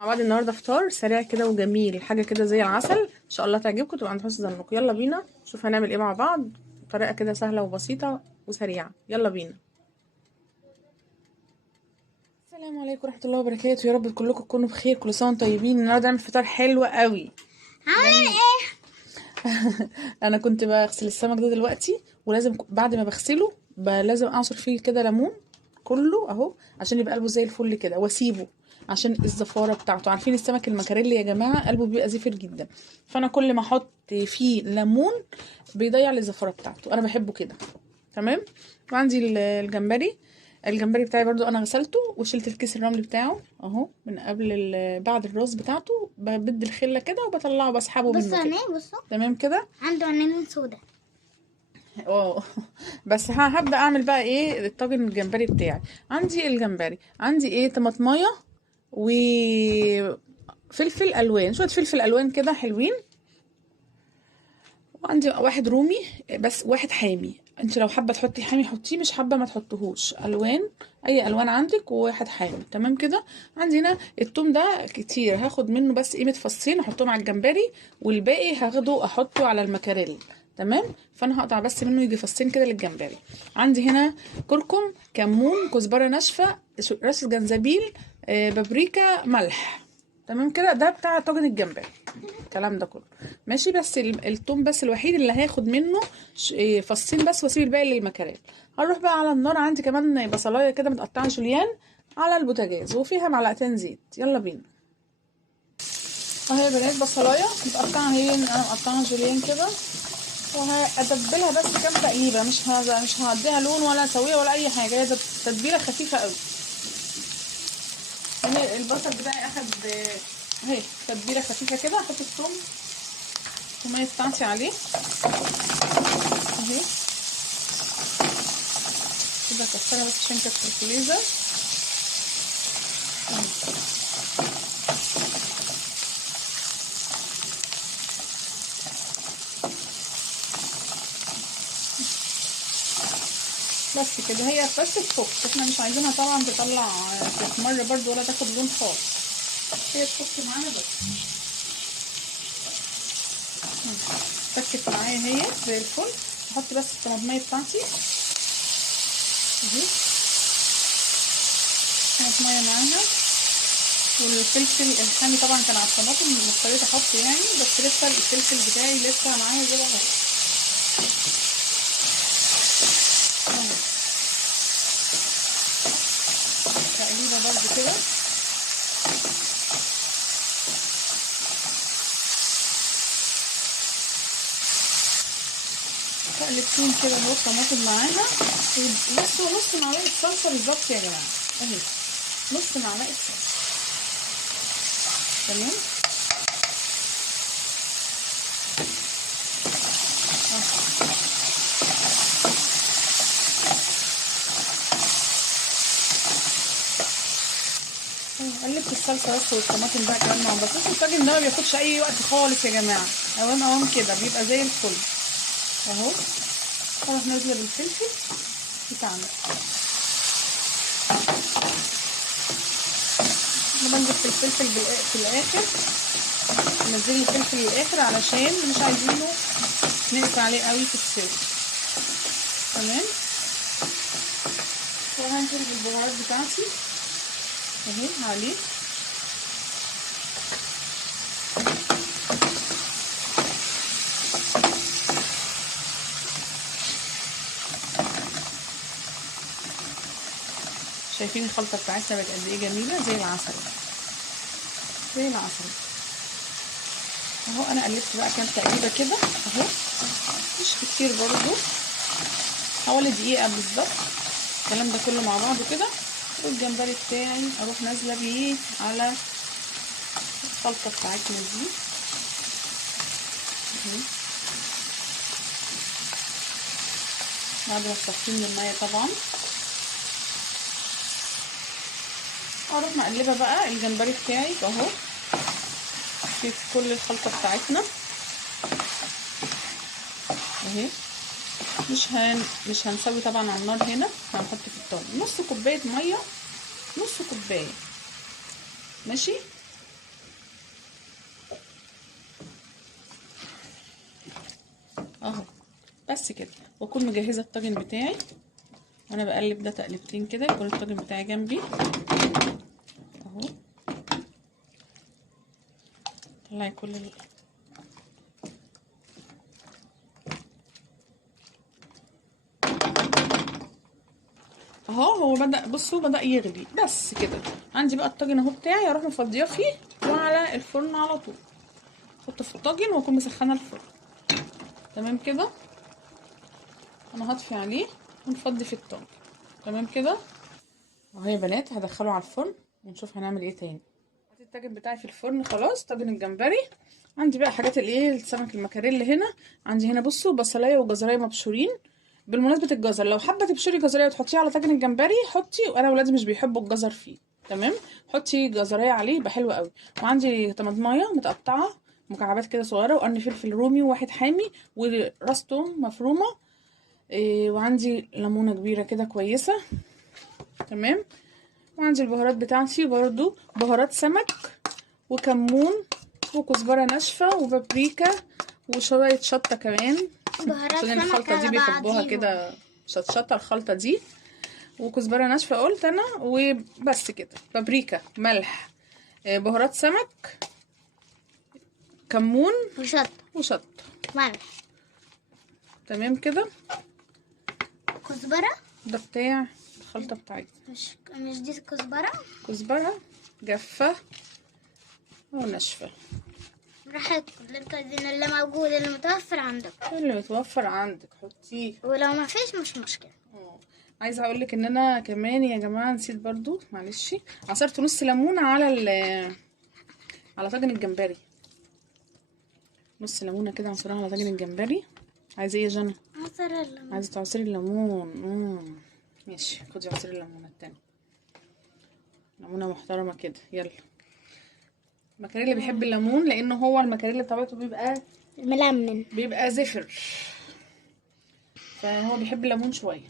مع بعض النهارده فطار سريع كده وجميل، حاجه كده زي العسل. ان شاء الله تعجبكم تبقى عند حسن ظنكم. يلا بينا نشوف هنعمل ايه مع بعض. طريقه كده سهله وبسيطه وسريعه. يلا بينا. السلام عليكم ورحمه الله وبركاته. يا رب كلكم تكونوا بخير، كل سنه وانتم طيبين. النهارده هنعمل فطار حلو قوي. عامل ايه؟ انا كنت بغسل السمك ده دلوقتي، ولازم بعد ما بغسله لازم اعصر فيه كده ليمون كله اهو، عشان يبقى قلبه زي الفل كده، واسيبه عشان الزفاره بتاعته. عارفين السمك المكاريلي يا جماعه قلبه بيبقى زفر جدا، فانا كل ما احط فيه ليمون بيضيع لي الزفاره بتاعته. انا بحبه كده. تمام. وعندي الجمبري بتاعي برضو انا غسلته وشلت الكيس الرمل بتاعه اهو من قبل بعد الراس بتاعته، بدي الخله كده وبطلعه بسحبه بصوا منه كده. هنا بصوا تمام كده. عنده عينين سودا. اه. بس هبدأ اعمل بقى ايه الطاجن الجمبري بتاعي. عندي الجمبري، عندي ايه طماطمايه وفلفل الوان، شويه فلفل الوان كده حلوين. وعندي واحد رومي، بس واحد حامي. انت لو حابه تحطي حامي حطيه، مش حابه ما تحطهوش. الوان، اي الوان عندك، وواحد حامي. تمام كده. عندي هنا التوم ده كتير، هاخد منه بس قيمه فصين احطهم على الجمبري، والباقي هاخده احطه على المكاريل. تمام. فانا هقطع بس منه يجي فصين كده للجمبري. عندي هنا كركم، كمون، كزبره ناشفه، رشه جنزبيل، بابريكا، ملح. تمام كده. ده بتاع طاجن الجمبري الكلام ده كله ماشي. بس التوم بس الوحيد اللي هاخد منه فصين بس، واسيب الباقي للمكاريل. هنروح بقى على النار. عندي كمان بصلايه كده متقطعه جوليان على البوتاجاز، وفيها معلقتين زيت. يلا بينا. اهي يا بنات بصلايه متقطعه، هي انا مقطعها جوليان كده، وهتبلها بس كام تقليبه. مش هديها لون ولا اسويها ولا اي حاجه، هي تتبيله خفيفه قوي. اهي البصل بتاعي اخد اهي تتبيله خفيفه كده. احط الثوميه بتاعتي عليه اهي كده، اكسرها بس عشان كانت في الفريزر. بس كده، هي بس تفك. احنا مش عايزينها طبعا تتمر برضو ولا تاخد لون خالص، هي تفك معانا بس. فكت معايا هي زي الفل. احط بس الطماطميه بتاعتي اهي، طماطميه معاها، والفلفل الحامي طبعا كان على الطماطم، اضطريت احط يعني، بس لسه الفلفل بتاعي لسه معايا زي ما هو. تقليبه برضو كده. تقلبتين كده اهو الطماطم معاها، بس نص معلقه صلصه بالظبط يا جماعه اهي، نص معلقه صلصه. تمام. قلبت الصلصه بس والطماطم بقى كمان مع بعض. بس الطاجن ده ما بياخدش اي وقت خالص يا جماعه، اوام كده بيبقى زي الفل اهو. اروح نازله بالفلفل بتاعنا. انا بنزل في الفلفل في الاخر، نزلي الفلفل للاخر علشان مش عايزينه نقطع عليه قوي في السوا. تمام. وهنزل بالبهارات بتاعتي اهي عليه. شايفين الخلطه بتاعتنا بقت قد ايه جميله، زي العسل زي العسل اهو. انا قلبت بقى كام تقليبه كده اهو، مش كتير برضو، حوالي دقيقه بالظبط. الكلام ده كله مع بعضه كده. والجمبري بتاعي اروح نازله بيه على الخلطه بتاعتنا دي اهي، بعد ما تصفيه من الميه طبعا. اروح مقلبه بقى الجمبري بتاعي اهو في كل الخلطه بتاعتنا اهي. مش هنسوي طبعا على النار هنا، هنحط في الطاجن نص كوبايه ميه، نص كوبايه ماشي. بس كده. واكون مجهزه الطاجن بتاعي وانا بقلب ده تقلبتين كده، يكون الطاجن بتاعي جنبي اهو. طلعي كل اهو. هو بصوا بدأ يغلي بس كده. عندي بقى الطاجن اهو بتاعي، اروح مفضيه فيه وعلى الفرن على طول. احطه في الطاجن واكون مسخنه الفرن. تمام كده. انا هطفي عليه ونفضي في الطاجن. تمام كده اهو يا بنات. هدخله على الفرن ونشوف هنعمل ايه تاني. حطيت الطاجن بتاعي في الفرن خلاص، طاجن الجمبري. عندي بقى حاجات الايه، السمك المكاريل هنا. عندي هنا بصوا بصلايه وجزرايه مبشورين. بالمناسبه الجزر لو حابه تبشري جزريه وتحطيه على طاجن الجمبري حطي، وانا ولادي مش بيحبوا الجزر فيه. تمام. حطي جزريه عليه يبقى حلو قوي. وعندي طماطمايه متقطعه مكعبات كده صغيره، وقرن فلفل رومي وواحد حامي وراس توم مفرومه. وعندي ليمونه كبيره كده كويسه. تمام. وعندي البهارات بتاعتي برضو بهارات سمك وكمون وكزبره ناشفه وبابريكا وشويه شطه كمان عشان الخلطه دي بيحبوها كده شطشطه الخلطه دي. وكزبره ناشفه قلت انا، وبس كده. بابريكا، ملح، بهارات سمك، كمون وشطه ملح. تمام كده. كزبره ده بتاع الخلطه بتاعتي. مش دي كزبره؟ كزبره جافه وناشفه براحتكم اللي انتوا عايزين، اللي موجود اللي متوفر عندك. اللي متوفر عندك حطيه، ولو ما فيش مش مشكله. عايزه اقول لك ان انا كمان يا جماعه نسيت برضو، معلش. عصرت نص ليمونه على طاجن الجمبري. نص ليمونه كده عصرها على طاجن الجمبري. عايزه ايه يا جنى؟ عصير الليمون. عايزه تعصري الليمون. ماشي، خدي عصير الليمونه التاني. ليمونه محترمه كده. يلا. المكاريل اللي بيحب الليمون، لانه هو المكاريل بطبيعته ملمن، بيبقى زفر، فهو بيحب الليمون شويه.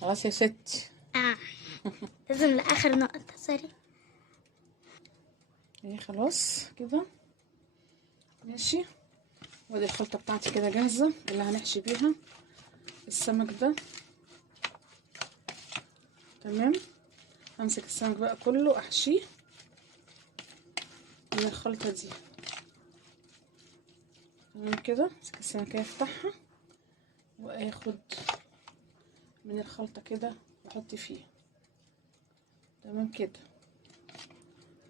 خلاص يا ستي. لازم لاخر نقطه. سوري. ايه خلاص كده. ماشي. وادي الخلطه بتاعتي كده جاهزه اللي هنحشي بيها السمك ده. تمام. امسك السمك بقى كله احشيه من الخلطه دي. تمام كده. امسك السمكه افتحها واخد من الخلطه كده واحط فيها. تمام كده.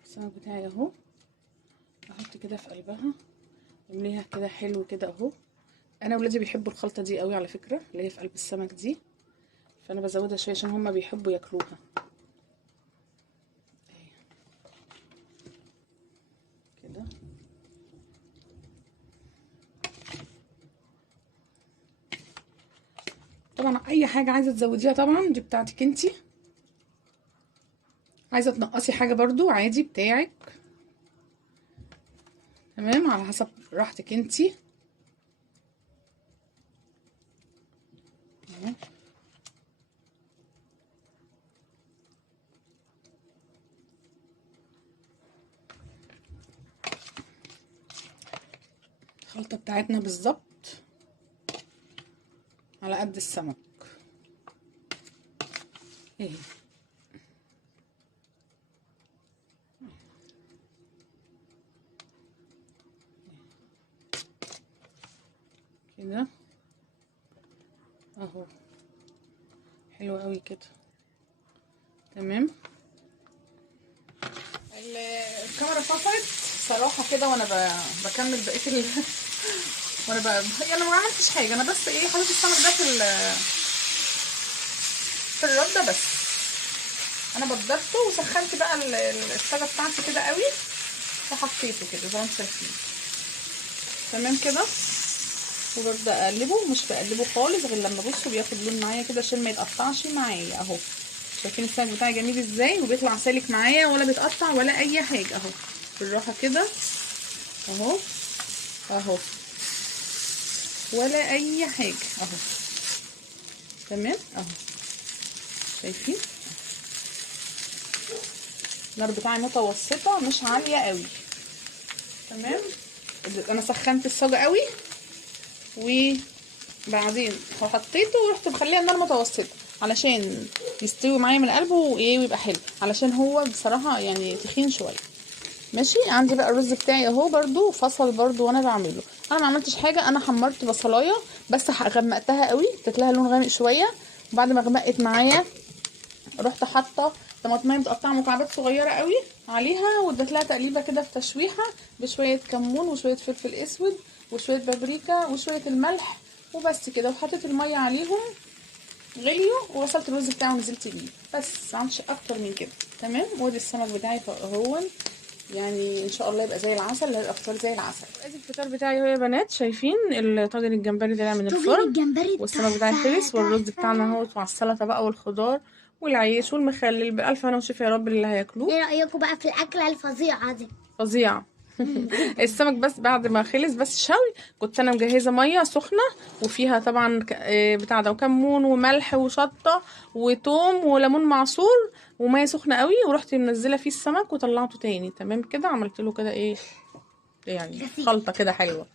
السمك بتاعي اهو احط كده في قلبها، امليها كده حلو كده اهو. انا ولادي بيحبوا الخلطه دي قوي على فكره، اللي هي في قلب السمك دي، فانا بزودها شويه عشان هما بيحبوا ياكلوها كده. طبعا اي حاجه عايزه تزوديها طبعا دي بتاعتك انتي. عايزه تنقصي حاجه برضو عادي بتاعك. تمام، على حسب راحتك انتي. الخلطه بتاعتنا بالظبط على قد السمك اهي. كده اهو حلو قوي كده. تمام. الكاميرا فصلت صراحه كده وانا بكمل بقيه وانا يعني ما عملتش حاجه، انا بس ايه حطيت السمك ده في الرده بس. انا بدرته وسخنت بقى الصاجه بتاعتي كده قوي وحطيته كده زي ما انتم شايفين. تمام كده. وببدا اقلبه، مش بقلبه خالص غير لما بصوا بياخد لون معايا كده عشان ما يتقطعش معايا اهو. شايفين السمك بتاعي جميل ازاي وبيطلع سالك معايا ولا بيتقطع ولا اي حاجه اهو. بالراحه كده اهو اهو ولا اي حاجه اهو. تمام اهو. شايفين النار بتاعي متوسطه مش عاليه قوي. تمام. انا سخنت الصاجه قوي وبعدين حطيته ورحت مخليه النار متوسطه علشان يستوي معايا من قلبه وايه ويبقى حلو، علشان هو بصراحه يعني تخين شويه. ماشي. عندي بقى الرز بتاعي اهو برضو فصل برضو وانا بعمله. انا ما عملتش حاجه، انا حمرت بصلايه بس غمقتها قوي اديت لها لون غامق شويه، وبعد ما غمقت معايا رحت حاطه طماطميه متقطعه مكعبات صغيره قوي عليها، واديت لها تقليبه كده في تشويحه بشويه كمون وشويه فلفل اسود وشويه بابريكا وشويه الملح وبس كده، وحطيت الميه عليهم غليوا وغسلت الرز بتاعه ونزلت بيه بس، ما عملتش اكتر من كده. تمام. وادي السمك بتاعي اهو، يعني ان شاء الله يبقى زي العسل، هيبقى فطار زي العسل. ادي الفطار بتاعي اهو يا بنات، شايفين الطاجن الجمبري طالع من الفرن والسمك بتاعي خلص، والرز بتاعنا اهو مع السلطه بقى والخضار والعيش والمخلل بألف هنا وشفا يا رب اللي هياكلوه. ايه رأيكم بقى في الأكلة الفظيعة دي؟ فظيعه. السمك بس بعد ما خلص بس شوي كنت انا مجهزه ميه سخنه وفيها طبعا بتاع ده وكمون وملح وشطه وتوم وليمون معصور وميه سخنه قوي، ورحت منزله فيه السمك وطلعته تاني. تمام كده، عملت له كده ايه يعني خلطه كده حلوه.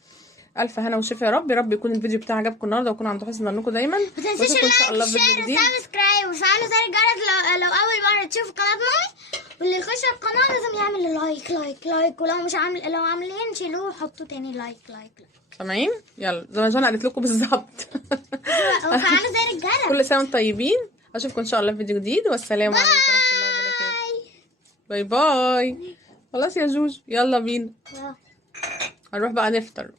الف هنا وشفا يا رب. يا رب يكون الفيديو بتاعي عجبكم النهارده ويكون عند حسن ظنكم دايما. ما تنسوش ان شاء الله اللايك فيديو والشير جديد. وسبسكرايب وفعلوا زر الجرس لو أول مرة تشوفوا قناة مامي، واللي يخش القناة لازم يعمل لايك لايك لايك، ولو مش عامل لو عاملين شيلوه وحطوا تاني لايك لايك لايك. سامعين؟ يلا زي ما جانا قالت لكم بالظبط. وفعلوا زر الجرس. كل سنه وانتم طيبين، اشوفكم ان شاء الله في فيديو جديد، والسلام عليكم ورحمه الله وبركاته. باي باي. خلاص يا جوج يلا بينا هنروح بقى نفطر.